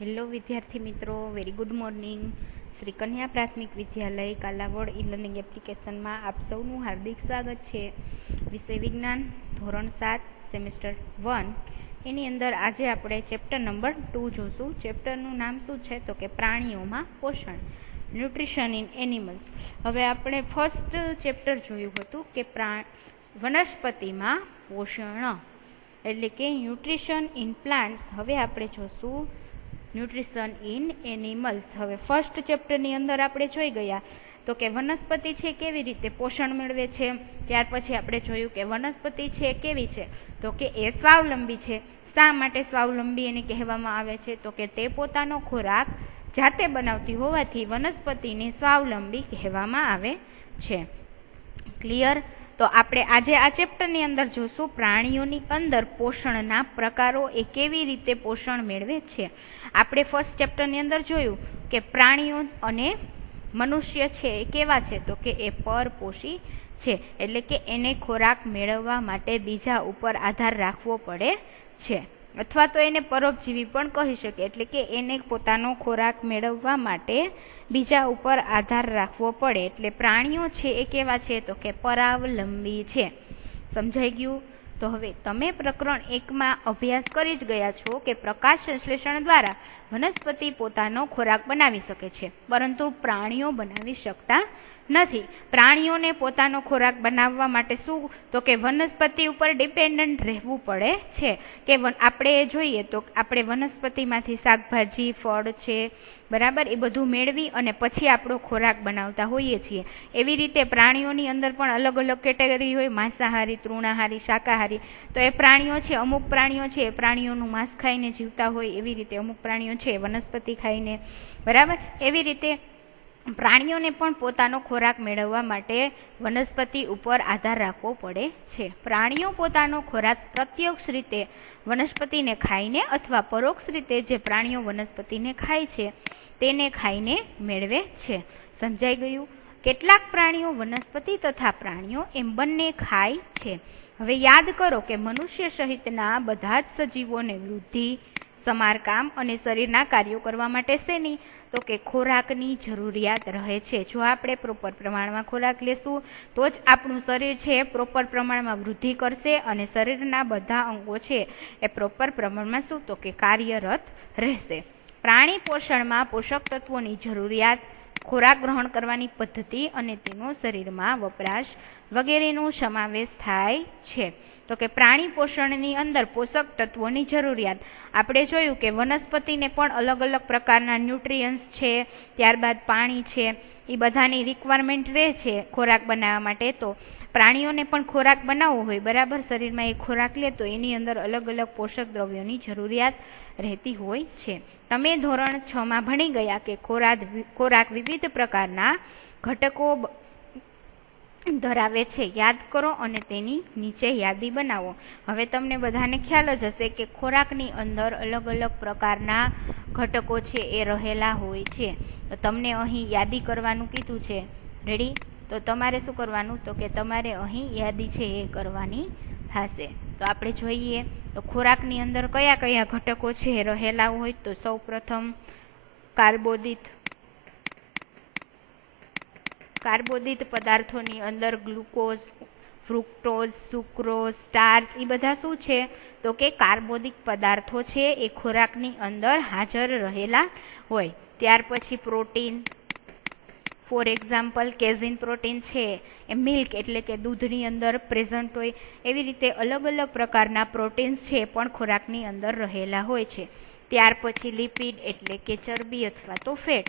Hello વિદ્યાર્થી મિત્રો, very good morning. Shri કન્યા પ્રાથમિક વિદ્યાલય કાલાવડ ઈ લર્નિંગ એપ્લિકેશનમાં આપ સૌનું હાર્દિક સ્વાગત છે. વિષય વિજ્ઞાન ધોરણ 7 સેમેસ્ટર 1 એની અંદર આજે આપણે ચેપ્ટર નંબર 2 જોશું. ચેપ્ટરનું નામ શું છે તો કે પ્રાણીઓમાં પોષણ, ન્યુટ્રિશન ઇન એનિમલ્સ. હવે આપણે ફર્સ્ટ ચેપ્ટર જોયું હતું કે વનસ્પતિમાં પોષણ એટલે કે ન્યુટ્રિશન ઇન પ્લાન્ટ્સ. હવે આપણે જોશું ન્યુટ્રિશન ઇન એનિમલ્સ. હવે ફર્સ્ટ ચેપ્ટરની અંદર આપણે જોઈ ગયા તો કે વનસ્પતિ છે કેવી રીતે પોષણ મેળવે છે. ત્યાર પછી આપણે જોયું કે વનસ્પતિ છે કેવી છે તો કે એ સ્વાવલંબી છે. શા માટે સ્વાવલંબી એને કહેવામાં આવે છે તો કે તે પોતાનો ખોરાક જાતે બનાવતી હોવાથી વનસ્પતિને સ્વાવલંબી કહેવામાં આવે છે. ક્લિયર? તો આપણે આજે આ ચેપ્ટરની અંદર જોશું પ્રાણીઓની અંદર પોષણના પ્રકારો, એ કેવી રીતે પોષણ મેળવે છે. આપણે ફર્સ્ટ ચેપ્ટરની અંદર જોયું કે પ્રાણીઓ અને મનુષ્ય છે એ કેવા છે તો કે એ પરપોષી છે, એટલે કે એને ખોરાક મેળવવા માટે બીજા ઉપર આધાર રાખવો પડે છે, અથવા તો એને પરોપજીવી પણ કહી શકે. એટલે કે એને પોતાનો ખોરાક મેળવવા માટે બીજા ઉપર આધાર રાખવો પડે. એટલે પ્રાણીઓ છે એ કેવા છે તો કે પરાવલંબી છે. સમજાઈ ગયું? તો હવે તમે પ્રકરણ 1માં અભ્યાસ કરી જ ગયા છો કે પ્રકાશ સંશ્લેષણ દ્વારા વનસ્પતિ પોતાનો ખોરાક બનાવી શકે છે, પરંતુ પ્રાણીઓ બનાવી શકતા નથી. પ્રાણીઓને પોતાનો ખોરાક બનાવવા માટે શું તો કે વનસ્પતિ ઉપર ડિપેન્ડન્ટ રહેવું પડે છે. કે આપણે જોઈએ તો આપણે વનસ્પતિમાંથી શાકભાજી, ફળ છે, બરાબર, એ બધું મેળવી અને પછી આપણો ખોરાક બનાવતા હોઈએ છીએ. એવી રીતે પ્રાણીઓની અંદર પણ અલગ અલગ કેટેગરી હોય, માંસાહારી, તૃણાહારી, શાકાહારી. તો એ પ્રાણીઓ છે, અમુક પ્રાણીઓ છે એ પ્રાણીઓનું માંસ ખાઈને જીવતા હોય, એવી રીતે અમુક પ્રાણીઓ છે વનસ્પતિ ખાઈને, બરાબર. એવી રીતે પ્રાણીઓને પણ પોતાનો ખોરાક મેળવવા માટે વનસ્પતિ ઉપર આધાર રાખવો પડે છે. પ્રાણીઓ પોતાનો ખોરાક પ્રત્યક્ષ રીતે વનસ્પતિને ખાઈને અથવા પરોક્ષ રીતે જે પ્રાણીઓ વનસ્પતિને ખાય છે તેને ખાઈને મેળવે છે. સમજાઈ ગયું? કેટલાક પ્રાણીઓ વનસ્પતિ તથા પ્રાણીઓ એમ બંને ખાય છે. હવે યાદ કરો કે મનુષ્ય સહિતના બધા જ સજીવોને વૃદ્ધિ, સમારકામ અને શરીરના કાર્યો કરવા માટે શેની તો કે ખોરાકની જરૂરિયાત રહે છે. જો આપણે પ્રોપર પ્રમાણમાં ખોરાક લેશું તો જ આપણું શરીર છે એ પ્રોપર પ્રમાણમાં વૃદ્ધિ કરશે અને શરીરના બધા અંગો છે એ પ્રોપર પ્રમાણમાં શું તો કે કાર્યરત રહેશે. પ્રાણી પોષણમાં પોષક તત્વોની જરૂરિયાત, ખોરાક ગ્રહણ કરવાની પદ્ધતિ અને તેનો શરીરમાં વપરાશ વગેરેનો સમાવેશ થાય છે. તો કે પ્રાણી પોષણની અંદર પોષક તત્વોની જરૂરિયાત આપણે જોયું કે વનસ્પતિને પણ અલગ અલગ પ્રકારના ન્યુટ્રિયન્ટ્સ છે, ત્યારબાદ પાણી છે, એ બધાની રિક્વાયરમેન્ટ રહે છે ખોરાક બનાવવા માટે. તો પ્રાણીઓને પણ ખોરાક બનાવવો હોય, બરાબર, શરીરમાં એ ખોરાક લે તો એની અંદર અલગ અલગ પોષક દ્રવ્યોની જરૂરિયાત રહેતી હોય છે. તમે ધોરણ 6માં ભણી ગયા કે ખોરાક વિવિધ પ્રકારના ઘટકો ધરાવે છે. યાદ કરો અને તેની નીચે યાદી બનાવો. હવે તમને બધાને ખ્યાલ જ હશે કે ખોરાકની અંદર અલગ અલગ પ્રકારના ઘટકો છે એ રહેલા હોય છે. તો તમને અહીં યાદી કરવાનું કીધું છે. રેડી? તો તમારે શું કરવાનું તો કે તમારે અહીં યાદી છે એ કરવાની થશે. તો આપણે જોઈએ તો ખોરાકની અંદર કયા કયા ઘટકો છે એ રહેલા હોય. તો સૌ પ્રથમ કાર્બોદિત પદાર્થોની અંદર ગ્લુકોઝ, ફ્રુક્ટોઝ, સુક્રોઝ, સ્ટાર્ચ, એ બધા શું છે તો કે કાર્બોદિત પદાર્થો છે એ ખોરાકની અંદર હાજર રહેલા હોય. ત્યાર પછી પ્રોટીન, ફોર એક્ઝામ્પલ કેઝિન પ્રોટીન છે એ મિલ્ક એટલે કે દૂધની અંદર પ્રેઝન્ટ હોય. એવી રીતે અલગ અલગ પ્રકારના પ્રોટીન્સ છે પણ ખોરાકની અંદર રહેલા હોય છે. ત્યાર પછી લિપિડ એટલે કે ચરબી અથવા તો ફેટ,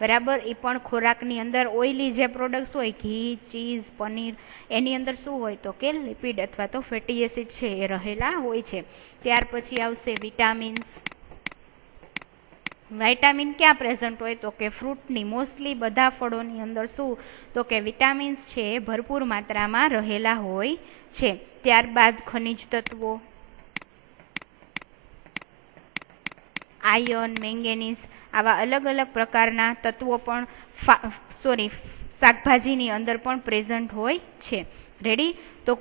બરાબર, એ પણ ખોરાકની અંદર ઓઇલી જે પ્રોડક્ટ્સ હોય, ઘી, ચીઝ, પનીર, એની અંદર શું હોય તો કે લિપિડ અથવા તો ફેટી એસિડ છે એ રહેલા હોય છે. ત્યાર પછી આવશે વિટામિન્સ. વિટામિન ક્યાં પ્રેઝન્ટ હોય તો કે ફ્રૂટની, મોસ્ટલી બધા ફળોની અંદર શું તો કે વિટામિન્સ છે એ ભરપૂર માત્રામાં રહેલા હોય છે. ત્યારબાદ ખનિજ તત્વો, આયર્ન, મેંગેનીઝ, આવા અલગ અલગ પ્રકારના તત્વો પણ શાકભાજીની અંદર પણ પ્રેઝન્ટ હોય છે. રેડી? તો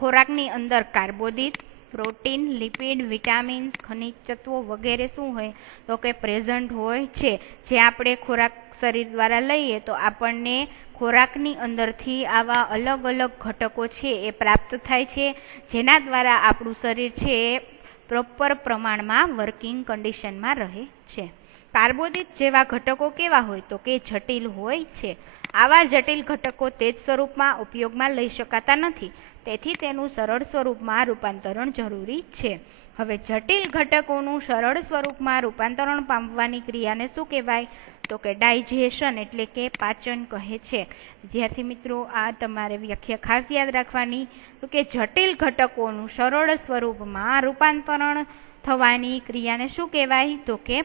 ખોરાકની અંદર કાર્બોદિત, પ્રોટીન, લિપિડ, વિટામિન્સ, ખનિજ તત્વો વગેરે શું હોય તો કે પ્રેઝન્ટ હોય છે. જે આપણે ખોરાક શરીર દ્વારા લઈએ તો આપણને ખોરાકની અંદરથી આવા અલગ અલગ ઘટકો છે એ પ્રાપ્ત થાય છે, જેના દ્વારા આપણું શરીર છે એ પ્રોપર પ્રમાણમાં વર્કિંગ કન્ડિશનમાં રહે છે. કાર્બોદિત જેવા ઘટકો કેવા હોય તો કે જટિલ હોય છે. આવા જટિલ ઘટકો તે જ સ્વરૂપમાં ઉપયોગમાં લઈ શકાતા નથી, તેથી તેનું સરળ સ્વરૂપમાં રૂપાંતરણ જરૂરી છે. હવે જટિલ ઘટકોનું સરળ સ્વરૂપમાં રૂપાંતરણ પામવાની ક્રિયાને શું કહેવાય તો કે ડાયજેશન એટલે કે પાચન કહે છે. વિદ્યાર્થી મિત્રો, આ તમારે વ્યાખ્યા ખાસ યાદ રાખવાની તો કે જટિલ ઘટકોનું સરળ સ્વરૂપમાં રૂપાંતરણ થવાની ક્રિયાને શું કહેવાય તો કે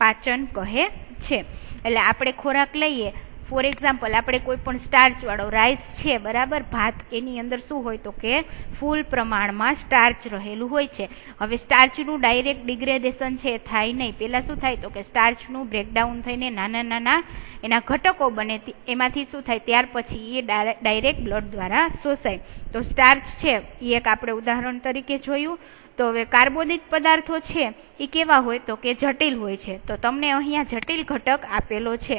પાચન કહે છે. એટલે આપણે ખોરાક લઈએ, ફોર એક્ઝામ્પલ આપણે કોઈ પણ સ્ટાર્ચવાળો રાઈસ છે, બરાબર, ભાત, એની અંદર શું હોય તો કે ફૂલ પ્રમાણમાં સ્ટાર્ચ રહેલું હોય છે. હવે સ્ટાર્ચનું ડાયરેક્ટ ડિગ્રેડેશન છે થાય નહીં, પહેલાં શું થાય તો કે સ્ટાર્ચનું બ્રેકડાઉન થઈને નાના નાના એના ઘટકો બને, એમાંથી શું થાય ત્યાર પછી એ ડાયરેક્ટ બ્લડ દ્વારા શોષાય. તો સ્ટાર્ચ છે એ એક આપણે ઉદાહરણ તરીકે જોયું. તો હવે કાર્બોદિત પદાર્થો છે એ કેવા હોય તો કે જટિલ હોય છે. તો તમને અહીંયા જટિલ ઘટક આપેલો છે,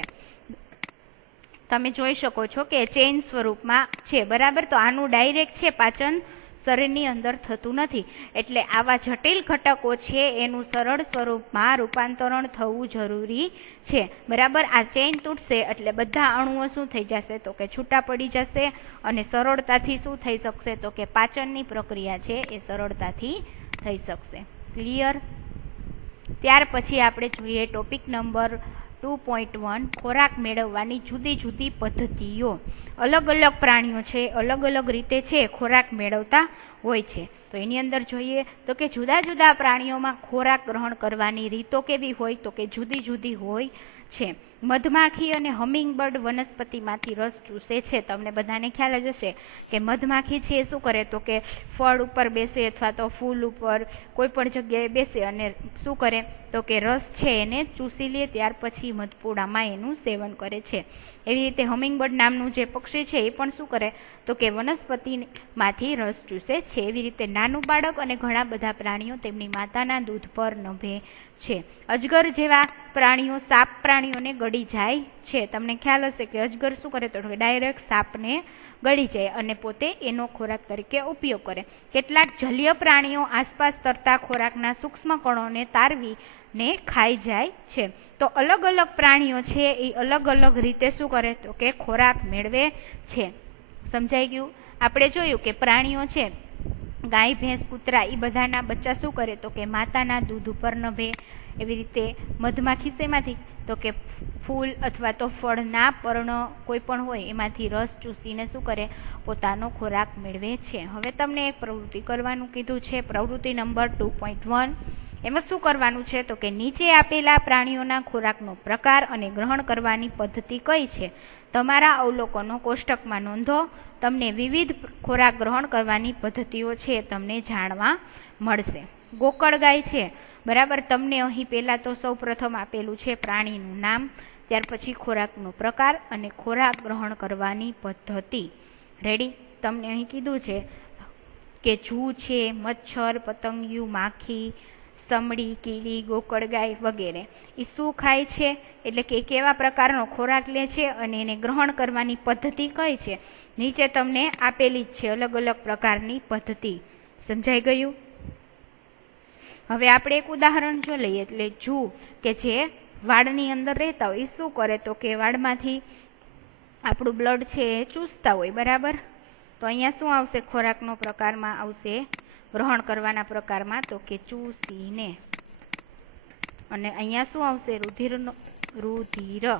તમે જોઈ શકો છો કે ચેઇન સ્વરૂપમાં છે, બરાબર. તો આનું ડાયરેક્ટ છે પાચન શરીરની અંદર થતું નથી, એટલે આવા જટિલ ઘટકો છે એનું સરળ સ્વરૂપમાં રૂપાંતરણ થવું જરૂરી છે, બરાબર. આ ચેઇન તૂટશે એટલે બધા અણુઓ શું થઈ જશે તો કે છૂટા પડી જશે અને સરળતાથી શું થઈ શકશે તો કે પાચનની પ્રક્રિયા છે એ સરળતાથી થઈ શકશે. ક્લિયર? ત્યાર પછી આપણે જોઈએ ટોપિક નંબર 2.1 ખોરાક મેળવવાની જુદી જુદી પદ્ધતિઓ. અલગ અલગ પ્રાણીઓ છે અલગ અલગ રીતે છે ખોરાક મેળવતા હોય છે. તો એની અંદર જોઈએ તો કે જુદા જુદા પ્રાણીઓમાં ખોરાક ગ્રહણ કરવાની રીતો કેવી હોય તો કે જુદી જુદી હોય છે. મધમાખી અને હમિંગબર્ડ વનસ્પતિમાંથી રસ ચૂસે છે. તમને બધાને ખ્યાલ જ હશે કે મધમાખી છે એ શું કરે તો કે ફળ ઉપર બેસે અથવા તો ફૂલ ઉપર કોઈ પણ જગ્યાએ બેસે અને શું કરે તો કે રસ છે એને ચૂસી લે, ત્યાર પછી મધપૂડામાં એનું સેવન કરે છે. એવી રીતે હમિંગબર્ડ નામનું જે પક્ષી છે એ પણ શું કરે તો કે વનસ્પતિમાંથી રસ ચૂસે છે. એવી રીતે નાનું બાળક અને ઘણા બધા પ્રાણીઓ તેમની માતાના દૂધ પર નભે છે. અજગર જેવા પ્રાણીઓ સાપ પ્રાણીઓને ગળી જાય છે. તમને ખ્યાલ હશે કે અજગર શું કરે તો ડાયરેક્ટ સાપને ગળી જાય અને પોતે એનો ખોરાક તરીકે ઉપયોગ કરે. કેટલાક જલીય પ્રાણીઓ આસપાસ તરતા ખોરાકના સૂક્ષ્મ કણોને તારવીને ખાઈ જાય છે. તો અલગ અલગ પ્રાણીઓ છે એ અલગ અલગ રીતે શું કરે તો કે ખોરાક મેળવે છે. સમજાઈ ગયું? આપણે જોયું કે પ્રાણીઓ છે ગાય, ભેંસ, કૂતરા એ બધાના બચ્ચા શું કરે તો કે માતાના દૂધ ઉપર નભે. એવી રીતે મધમાખી શેમાંથી તો કે ફૂલ અથવા તો ફળના પર્ણ કોઈ પણ હોય એમાંથી રસ ચૂસીને શું કરે પોતાનો ખોરાક મેળવે છે. હવે તમને એક પ્રવૃત્તિ કરવાનું કીધું છે, પ્રવૃત્તિ નંબર 2.1. એમાં શું કરવાનું છે તો કે નીચે આપેલા પ્રાણીઓના ખોરાકનો પ્રકાર અને ગ્રહણ કરવાની પદ્ધતિ કઈ છે તમારા અવલોકનો કોષ્ટકમાં નોંધો. તમને વિવિધ ખોરાક ગ્રહણ કરવાની પદ્ધતિઓ છે તમને જાણવા મળશે. ગોકળ ગાય છે, બરાબર. તમને અહીં પહેલાં તો સૌ પ્રથમ આપેલું છે પ્રાણીનું નામ, ત્યાર પછી ખોરાકનો પ્રકાર અને ખોરાક ગ્રહણ કરવાની પદ્ધતિ. રેડી? તમને અહીં કીધું છે કે જૂ છે, મચ્છર, પતંગિયું, માખી, સમડી, કીડી, ગોકળ ગાય વગેરે એ શું ખાય છે એટલે કે કેવા પ્રકારનો ખોરાક લે છે અને એને ગ્રહણ કરવાની પદ્ધતિ કઈ છે નીચે તમને આપેલી જ છે અલગ અલગ પ્રકારની પદ્ધતિ. સમજાઈ ગયું? હવે આપણે એક ઉદાહરણ જો લઈએ એટલે જૂ કે જે વાળની અંદર રહેતા હોય એ શું કરે તો કે વાળમાંથી આપણું બ્લડ છે એ ચૂસતા હોય, બરાબર. તો અહીંયા શું આવશે ખોરાકનો પ્રકારમાં આવશે ગ્રહણ કરવાના પ્રકારમાં તો કે ચૂસીને. અને અહીંયા શું આવશે રુધિર.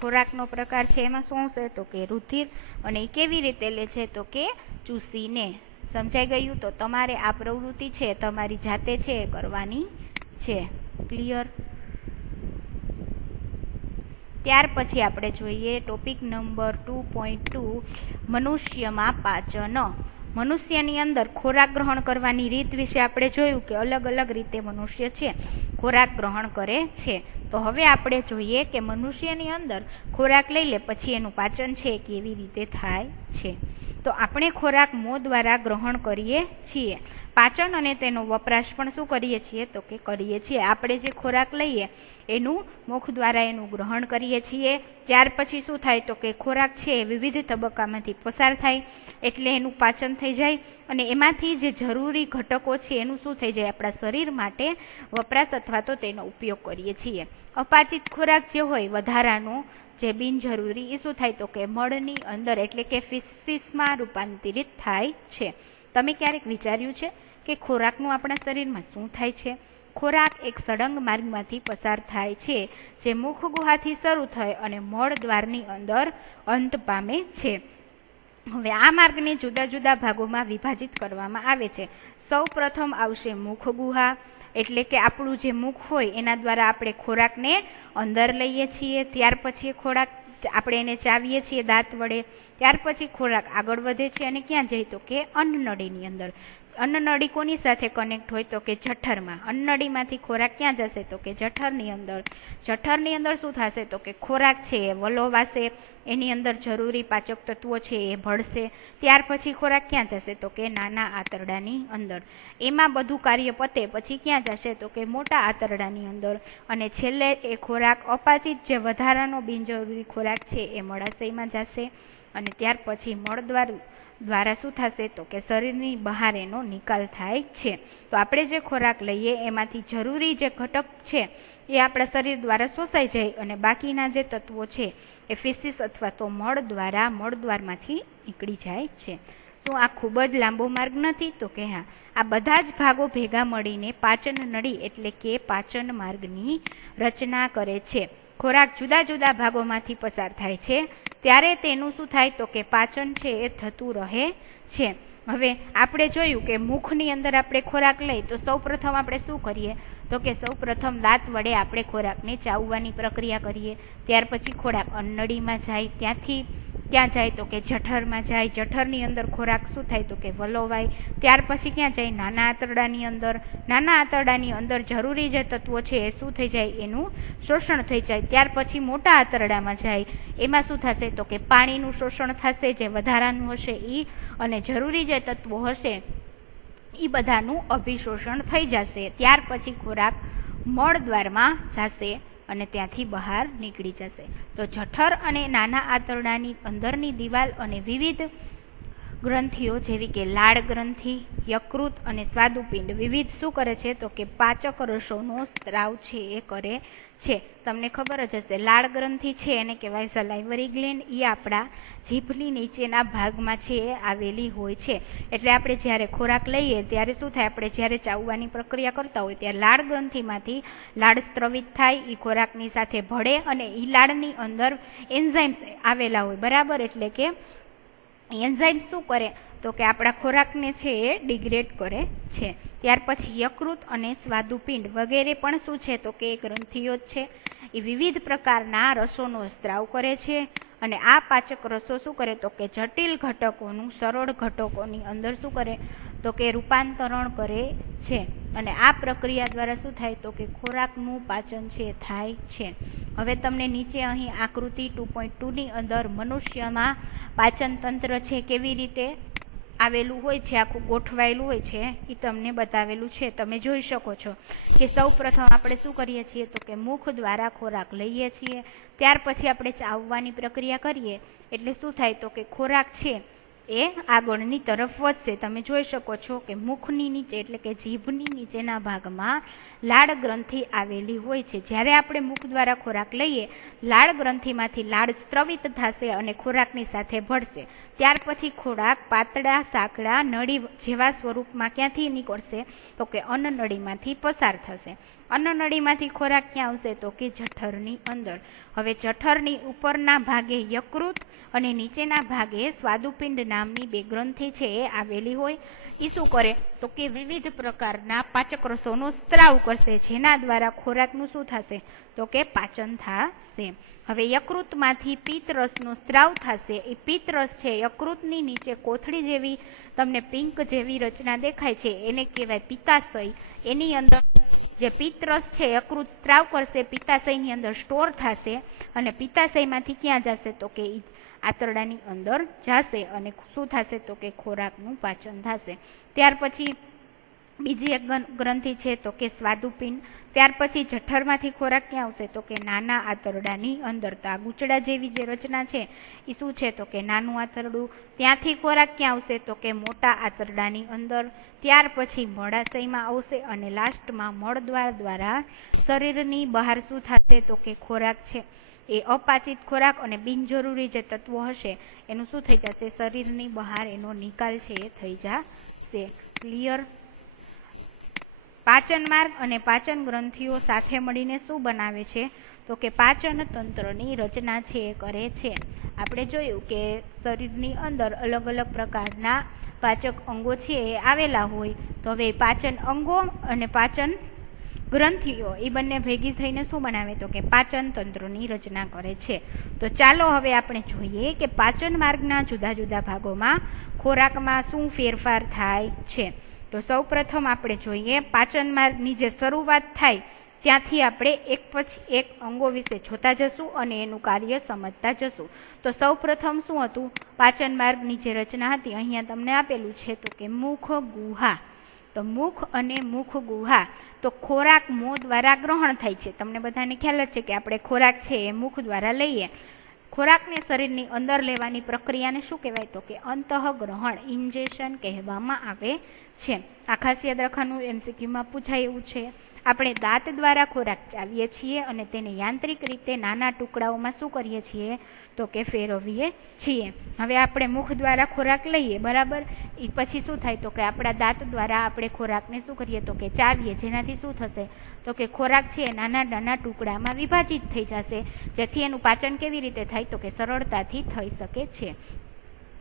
ખોરાકનો પ્રકાર છે એમાં શું આવશે તો કે રુધિર, અને એ કેવી રીતે લે છે તો કે ચૂસીને. સમજાઈ ગયું? તો તમારે આ પ્રવૃત્તિ છે તમારી જાતે છે એ કરવાની છે. ક્લિયર? ત્યાર પછી આપણે જોઈએ ટોપિક નંબર 2.2 મનુષ્યમાં પાચન. મનુષ્યની અંદર ખોરાક ગ્રહણ કરવાની રીત વિશે આપણે જોયું કે અલગ અલગ રીતે મનુષ્ય છે ખોરાક ગ્રહણ કરે છે. તો હવે આપણે જોઈએ કે મનુષ્યની અંદર ખોરાક લઈ લે પછી એનું પાચન છે કેવી રીતે થાય છે. તો આપણે ખોરાક મોં દ્વારા ગ્રહણ કરીએ છીએ. પાચન અને તેનો વપરાશ પણ શું કરીએ છીએ તો કે કરીએ છીએ. આપણે જે ખોરાક લઈએ એનું મુખ દ્વારા એનું ગ્રહણ કરીએ છીએ. ત્યાર પછી શું થાય તો કે ખોરાક છે એ વિવિધ તબક્કામાંથી પસાર થાય એટલે એનું પાચન થઈ જાય અને એમાંથી જે જરૂરી ઘટકો છે એનું શું થઈ જાય આપણા શરીર માટે વપરાશ અથવા તો તેનો ઉપયોગ કરીએ છીએ. અપાચિત ખોરાક જે હોય વધારાનો જે બિનજરૂરી એ શું થાય તો કે મળની અંદર એટલે કે ફિસીસમાં રૂપાંતરિત થાય છે. તમે ક્યારેક વિચાર્યું છે કે ખોરાકનું આપણા શરીરમાં શું થાય છે? ખોરાક એક સળંગ માર્ગમાંથી પસાર થાય છે જે મુખ ગુહાથી શરૂ થાય અને મળ દ્વારની અંદર અંત પામે છે. હવે આ માર્ગને જુદા જુદા ભાગોમાં વિભાજિત કરવામાં આવે છે. સૌ પ્રથમ આવશે મુખ ગુહા એટલે કે આપણું જે મુખ હોય એના દ્વારા આપણે ખોરાકને અંદર લઈએ છીએ. ત્યાર પછી ખોરાક આપણે એને ચાવીએ છીએ દાંત વડે. ત્યાર પછી ખોરાક આગળ વધે છે અને ક્યાં જાય તો કે અન્નનળીની અંદર. અન્નનળી કોની સાથે કનેક્ટ હોય તો કે જઠરમાં. અન્નનળીમાંથી ખોરાક ક્યાં જશે તો કે જઠરની અંદર. જઠરની અંદર શું થશે તો કે ખોરાક છે એ વલોવાશે, એની અંદર જરૂરી પાચક તત્વો છે એ ભળશે. ત્યાર પછી ખોરાક ક્યાં જશે તો કે નાના આંતરડાની અંદર. એમાં બધું કાર્ય પતે પછી ક્યાં જશે તો કે મોટા આંતરડાની અંદર. અને છેલ્લે એ ખોરાક અપાચિત જે વધારાનો બિનજરૂરી ખોરાક છે એ મળાશયમાં જશે અને ત્યાર પછી મળદ્વાર દ્વારા શું થશે તો કે શરીરની બહાર એનો નિકાલ થાય છે. તો આપણે જે ખોરાક લઈએ એમાંથી જરૂરી જે ઘટક છે એ આપણા શરીર દ્વારા શોષાઈ જાય અને બાકીના જે તત્વો છે એ ફિસીસ અથવા તો મળદ્વારમાંથી નીકળી જાય છે. શું આ ખૂબ જ લાંબો માર્ગ નથી તો કે હા, આ બધા જ ભાગો ભેગા મળીને પાચન નળી એટલે કે પાચન માર્ગની રચના કરે છે. ખોરાક જુદા જુદા ભાગોમાંથી પસાર થાય છે ત્યારે તેનું શું થાય તો કે પાચન છે એ થતું રહે છે. હવે આપણે જોયું કે મુખની અંદર આપણે ખોરાક લઈ તો સૌપ્રથમ આપણે શું કરીએ તો કે સૌપ્રથમ દાંત વડે આપણે ખોરાકને ચાવવાની પ્રક્રિયા કરીએ. ત્યાર પછી ખોરાક અન્નળીમાં જાય, ત્યાંથી ક્યાં જાય તો કે જઠરમાં જાય. જઠરની અંદર ખોરાક શું થાય તો કે વલોવાય. ત્યાર પછી ક્યાં જાય નાના આંતરડાની અંદર. નાના આંતરડાની અંદર જરૂરી જે તત્વો છે એ શું થઈ જાય એનું શોષણ થઈ જાય. ત્યાર પછી મોટા આંતરડામાં જાય. એમાં શું થશે તો કે પાણીનું શોષણ થશે જે વધારાનું હશે એ અને જરૂરી જે તત્વો હશે એ બધાનું અભિશોષણ થઈ જશે. ત્યાર પછી ખોરાક મળદ્વારમાં જશે અને ત્યાંથી બહાર નીકળી જશે. તો જઠર અને નાના આંતરડાની અંદરની દિવાલ અને વિવિધ ગ્રંથિઓ જેવી કે લાળ ગ્રંથિ, યકૃત અને સ્વાદુપિંડ વિવિધ શું કરે છે તો કે પાચક રસોનો સ્ત્રાવ છે એ કરે છે. તમને ખબર જ હશે લાળ ગ્રંથિ છે એને કહેવાય સલાઇવરી ગ્લેન્ડ. એ આપણા જીભની નીચેના ભાગમાં છે એ આવેલી હોય છે. એટલે આપણે જ્યારે ખોરાક લઈએ ત્યારે શું થાય, આપણે જ્યારે ચાવવાની પ્રક્રિયા કરતા હોય ત્યારે લાળ ગ્રંથિમાંથી લાળ સ્ત્રવિત થાય, એ ખોરાકની સાથે ભળે અને એ લાળની અંદર એન્ઝાઇમ્સ આવેલા હોય બરાબર. એટલે કે એન્ઝાઇમ શું કરે તો કે આપણા ખોરાકને છે એ ડિગ્રેડ કરે છે. ત્યાર પછી યકૃત અને સ્વાદુપિંડ વગેરે પણ શું છે તો કે ગ્રંથિઓ જ છે. એ વિવિધ પ્રકારના રસોનો સ્ત્રાવ કરે છે અને આ પાચક રસો શું કરે તો કે જટિલ ઘટકોનું સરળ ઘટકોની અંદર શું કરે તો કે રૂપાંતરણ કરે છે. અને આ પ્રક્રિયા દ્વારા શું થાય તો કે ખોરાકનું પાચન છે થાય છે. હવે તમને નીચે અહીં આકૃતિ 2.2ની અંદર મનુષ્યમાં પાચન તંત્ર છે કેવી રીતે આવેલું હોય છે, આખું ગોઠવાયેલું હોય છે એ તમને બતાવેલું છે. તમે જોઈ શકો છો કે સૌ પ્રથમ આપણે શું કરીએ છીએ તો કે મુખ દ્વારા ખોરાક લઈએ છીએ. ત્યાર પછી આપણે ચાવવાની પ્રક્રિયા કરીએ એટલે શું થાય તો કે ખોરાક છે એ આગળની તરફ વધશે. તમે જોઈ શકો છો કે મુખની નીચે એટલે કે જીભની નીચેના ભાગમાં લાળ ગ્રંથિ આવેલી હોય છે. જ્યારે આપણે મુખ દ્વારા ખોરાક લઈએ લાળ ગ્રંથિમાંથી લાળ સ્ત્રવિત થશે અને ખોરાકની સાથે ભળશે. ત્યાર પછી ખોરાક પાતળા સાંકડા નળી જેવા સ્વરૂપમાં ક્યાંથી નીકળશે તો કે અન્નનળીમાંથી પસાર થશે. અન્નનળીમાંથી ખોરાક ક્યાં આવશે તો કે જઠરની અંદર. હવે જઠરની ઉપરના ભાગે યકૃત અને નીચેના ભાગે સ્વાદુપિંડ નામની બે ગ્રંથિ છે એ આવેલી હોય. એ શું કરે તો કે વિવિધ પ્રકારના પાચક રસોનો સ્ત્રાવ કરશે જેના દ્વારા ખોરાકનું શું થશે તો કે પાચન થશે. હવે યકૃતમાંથી પિત્તરસનો સ્ત્રાવ થશે. એ પિત્તરસ છે યકૃતની નીચે કોથળી જેવી તમને પિંક જેવી રચના દેખાય છે એને કહેવાય પિત્તાશય. એની અંદર જે પિત્તરસ છે યકૃત સ્ત્રાવ કરશે, પિત્તાશયની અંદર સ્ટોર થશે અને પિત્તાશયમાંથી ક્યાં જશે તો કે આંતરડાની અંદર જશે અને શું થશે તો કે ખોરાકનું પાચન થશે. ત્યાર પછી બીજી એક ગ્રંથિ છે તો કે સ્વાદુપિંડ. ત્યાર પછી જઠરમાંથી ખોરાક ક્યાં આવશે તો કે નાના આંતરડાની અંદર. તો આ ગૂંચડા જેવી જે રચના છે એ શું છે તો કે નાનું આંતરડું. ત્યાંથી ખોરાક ક્યાં આવશે તો કે મોટા આંતરડાની અંદર. ત્યાર પછી મળાશયમાં આવશે અને લાસ્ટમાં મળદ્વાર દ્વારા શરીરની બહાર શું થશે તો કે ખોરાક છે એ અપાચિત ખોરાક અને બિનજરૂરી જે તત્વો હશે એનું શું થઈ જશે શરીરની બહાર એનો નિકાલ છે એ થઈ જશે. ક્લિયર? પાચન માર્ગ અને પાચન ગ્રંથિઓ સાથે મળીને શું બનાવે છે તો કે પાચન તંત્રની રચના છે એ કરે છે. આપણે જોયું કે શરીરની અંદર અલગ અલગ પ્રકારના પાચક અંગો છે એ આવેલા હોય. તો હવે પાચન અંગો અને પાચન ગ્રંથિઓ એ બંને ભેગી થઈને શું બનાવે તો કે પાચન તંત્રની રચના કરે છે. તો ચાલો હવે આપણે જોઈએ કે પાચન માર્ગના જુદા જુદા ભાગોમાં ખોરાકમાં શું ફેરફાર થાય છે. તો સૌ પ્રથમ આપણે જોઈએ પાચન માર્ગની જે શરૂઆત થાય ત્યાંથી આપણે એક પછી એક અંગો વિશે જોતા જશું અને એનું કાર્ય સમજતા જશું. તો સૌ પ્રથમ શું હતું પાચન માર્ગની જે રચના હતી અહીંયા તમને આપેલું છે તો કે મુખ ગુહા. તો મુખ અને મુખ ગુહા તો ખોરાક મોં દ્વારા ગ્રહણ થાય છે. તમને બધાને ખ્યાલ જ છે કે આપણે ખોરાક છે એ મુખ દ્વારા લઈએ. ખોરાકને શરીરની અંદર લેવાની પ્રક્રિયાને શું કહેવાય તો કે અંતઃગ્રહણ ઇન્જેક્શન કહેવામાં આવે છે. આ ખાસ યાદ રાખવાનું, એમસીક્યુમાં પૂછાય એવું છે. આપણે દાંત દ્વારા ખોરાક ચાવીએ છીએ અને તેને યાંત્રિક રીતે નાના ટુકડાઓમાં શું કરીએ છીએ તો કે ફેરવીએ છીએ. હવે આપણે મુખ દ્વારા ખોરાક લઈએ બરાબર, એ પછી શું થાય તો કે આપણા દાંત દ્વારા આપણે ખોરાકને શું કરીએ તો કે ચાવીએ, જેનાથી શું થશે તો કે ખોરાક છે નાના નાના ટુકડામાં વિભાજિત થઈ જશે, જેથી એનું પાચન કેવી રીતે થાય તો કે સરળતાથી થઈ શકે છે.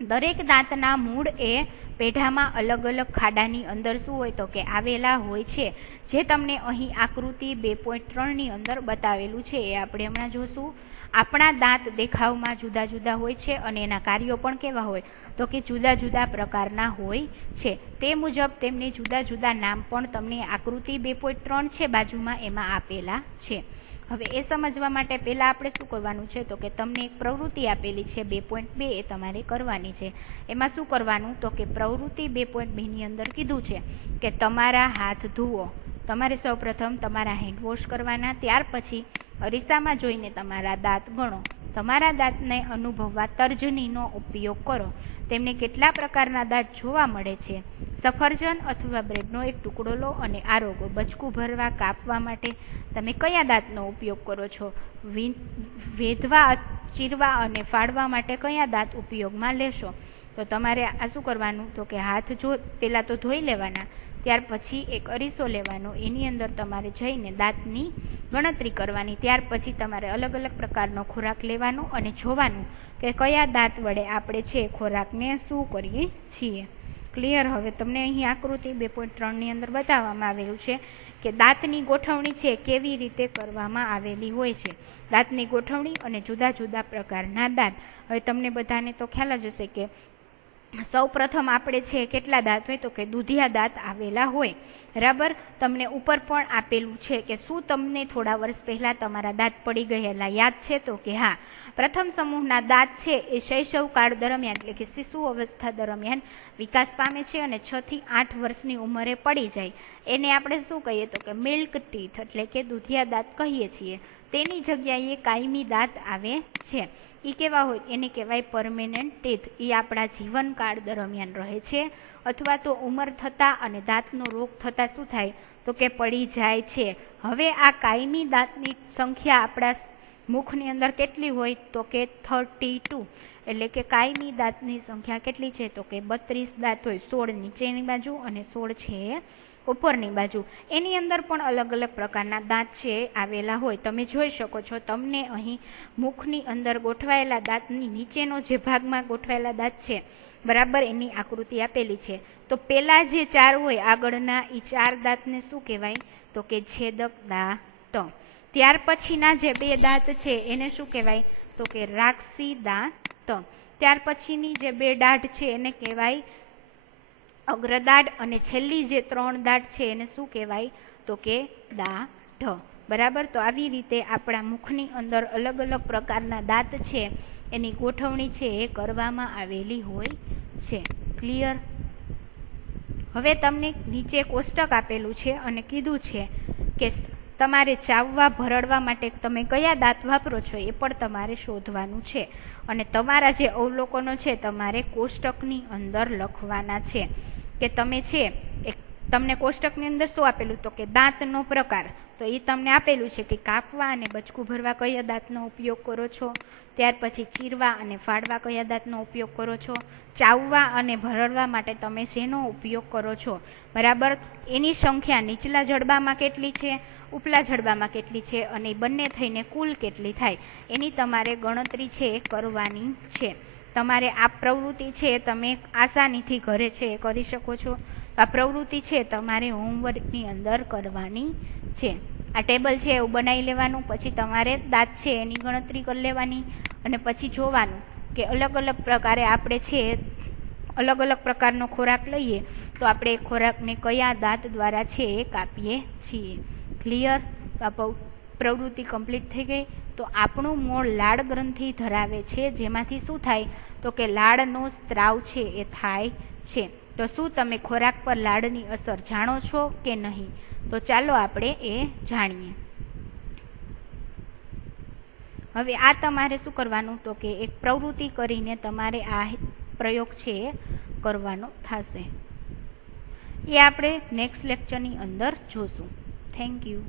દરેક દાંતના મૂળ એ પેઢામાં અલગ અલગ ખાડાની અંદર શું હોય તો કે આવેલા હોય છે, જે તમને અહીં આકૃતિ 2.3ની અંદર બતાવેલું છે એ આપણે હમણાં જોશું. આપણા દાંત દેખાવમાં જુદા જુદા હોય છે અને એના કાર્યો પણ કેવા હોય તો કે જુદા જુદા પ્રકારના હોય છે. તે મુજબ તેમને જુદા જુદા નામ પણ તમને આકૃતિ 2.3 છે બાજુમાં એમાં આપેલા છે. હવે એ સમજવા માટે પહેલાં આપણે શું કરવાનું છે તો કે તમને એક પ્રવૃત્તિ આપેલી છે 2.2 એ તમારે કરવાની છે. એમાં શું કરવાનું તો કે પ્રવૃત્તિ 2.2ની અંદર કીધું છે કે તમારા હાથ ધુઓ. તમારે સૌપ્રથમ તમારા હેન્ડવોશ કરવાના. ત્યાર પછી અરીસામાં જોઈને તમારા દાંત ગણો. તમારા દાંતને અનુભવવા તર્જનીનો ઉપયોગ કરો. તેમને કેટલા પ્રકારના દાંત જોવા મળે છે. સફરજન અથવા બ્રેડનો એક ટુકડો લો અને આરોગો. બચકું ભરવા કાપવા માટે તમે કયા દાંતનો ઉપયોગ કરો છો. વેધવા, ચીરવા અને ફાડવા માટે કયા દાંત ઉપયોગમાં લેશો. તો તમારે આ શું કરવાનું તો કે હાથ પહેલાં તો ધોઈ લેવાના. ત્યાર પછી એક અરીસો લેવાનો, એની અંદર તમારે જઈને દાંતની ગણતરી કરવાની. ત્યાર પછી તમારે અલગ અલગ પ્રકારનો ખોરાક લેવાનો અને જોવાનું કે કયા દાંત વડે આપણે છે ખોરાકને શું કરીએ છીએ. ક્લિયર? હવે તમને અહીં આકૃતિ 2.3ની અંદર બતાવવામાં આવેલું છે કે દાંતની ગોઠવણી છે કેવી રીતે કરવામાં આવેલી હોય છે. દાંતની ગોઠવણી અને જુદા જુદા પ્રકારના દાંત. હવે તમને બધાને તો ખ્યાલ જ હશે કે સૌ પ્રથમ આપણે છે કેટલા દાંત હોય તો કે દુધિયા દાંત આવેલા હોય બરાબર. તમને ઉપર પણ આપેલું છે કે શું તમને થોડા વર્ષ પહેલાં તમારા દાંત પડી ગયેલા યાદ છે તો કે હા. પ્રથમ સમૂહના દાંત છે એ શૈશવકાળ દરમિયાન એટલે કે શિશુ અવસ્થા દરમિયાન વિકાસ પામે છે અને 6 થી 8 વર્ષની ઉંમરે પડી જાય. એને આપણે શું કહીએ તો કે મિલ્ક ટીથ એટલે કે દુધિયા દાંત કહીએ છીએ. તેની જગ્યાએ કાયમી દાંત આવે છે. એ કેવા હોય એને કહેવાય પરમેનન્ટ ટીથ. એ આપણા જીવનકાળ દરમિયાન રહે છે અથવા તો ઉંમર થતાં અને દાંતનો રોગ થતાં શું થાય તો કે પડી જાય છે. હવે આ કાયમી દાંતની સંખ્યા આપણા મુખની અંદર કેટલી હોય તો કે 32. એટલે કે કાયમી દાંતની સંખ્યા કેટલી છે તો કે 32 દાંત હોય. 16 નીચેની બાજુ અને 16 છે ઉપરની બાજુ. એની અંદર પણ અલગ અલગ પ્રકારના દાંત છે આવેલા હોય. તમે જોઈ શકો છો તમને અહીં મુખની અંદર ગોઠવાયેલા દાંતની નીચેનો જે ભાગમાં ગોઠવાયેલા દાંત છે બરાબર એની આકૃતિ આપેલી છે. તો પેલા જે 4 હોય આગળના એ 4 દાંતને શું કહેવાય તો કે છેદક દાંત. ત્યાર પછીના જે 2 દાંત છે એને શું કહેવાય તો કે રાક્ષસી દાંત. ત્યાર પછીની જે 2 દાઢ છે એને કહેવાય અગ્રદાઢ અને છેલ્લી જે 3 દાઢ છે એને શું કહેવાય તો કે દાઢ. બરાબર. તો આવી રીતે આપણા મુખની અંદર અલગ અલગ પ્રકારના દાંત છે એની ગોઠવણી છે એ કરવામાં આવેલી હોય છે. ક્લિયર? હવે તમને નીચે કોષ્ટક આપેલું છે અને કીધું છે કે તમારે ચાવવા ભરડવા માટે તમે કયા દાંત વાપરો છો એ પણ તમારે શોધવાનું છે. અને તમારા જે અવલોકનો છે તમારે કોષ્ટકની અંદર લખવાના છે કે તમે છે તમને કોષ્ટકની અંદર શું આપેલું તો કે દાંતનો પ્રકાર. તો એ તમને આપેલું છે કે કાપવા અને બચકું ભરવા કયા દાંતનો ઉપયોગ કરો છો, ત્યાર પછી ચીરવા અને ફાડવા કયા દાંતનો ઉપયોગ કરો છો, ચાવવા અને ભરડવા માટે તમે શેનો ઉપયોગ કરો છો. બરાબર. એની સંખ્યા નીચલા જડબામાં કેટલી છે, ઉપલા જડબામાં કેટલી છે અને બંને થઈને કુલ કેટલી થાય એની તમારે ગણતરી છે કરવાની છે. તમારે આ પ્રવૃત્તિ છે તમે આસાનીથી ઘરે છે એ કરી શકો છો. આ પ્રવૃત્તિ છે તમારે હોમવર્કની અંદર કરવાની છે. આ ટેબલ છે એવું બનાવી લેવાનું, પછી તમારે દાંત છે એની ગણતરી કરી લેવાની અને પછી જોવાનું કે અલગ અલગ પ્રકારે આપણે છે અલગ અલગ પ્રકારનો ખોરાક લઈએ તો આપણે એ ખોરાકને કયા દાંત દ્વારા છે એ કાપીએ છીએ. ક્લિયર? તો પ્રવૃત્તિ કમ્પ્લીટ થઈ ગઈ. તો આપણું મૂળ લાળ ગ્રંથિ ધરાવે છે જેમાંથી શું થાય તો કે લાળનો સ્ત્રાવ છે એ થાય છે. તો શું તમે ખોરાક પર લાળની અસર જાણો છો કે નહીં? તો ચાલો આપણે એ જાણીએ. હવે આ તમારે શું કરવાનું તો કે એક પ્રવૃત્તિ કરીને તમારે આ પ્રયોગ છે એ કરવાનો થશે. એ આપણે નેક્સ્ટ લેક્ચરની અંદર જોશું. Thank you.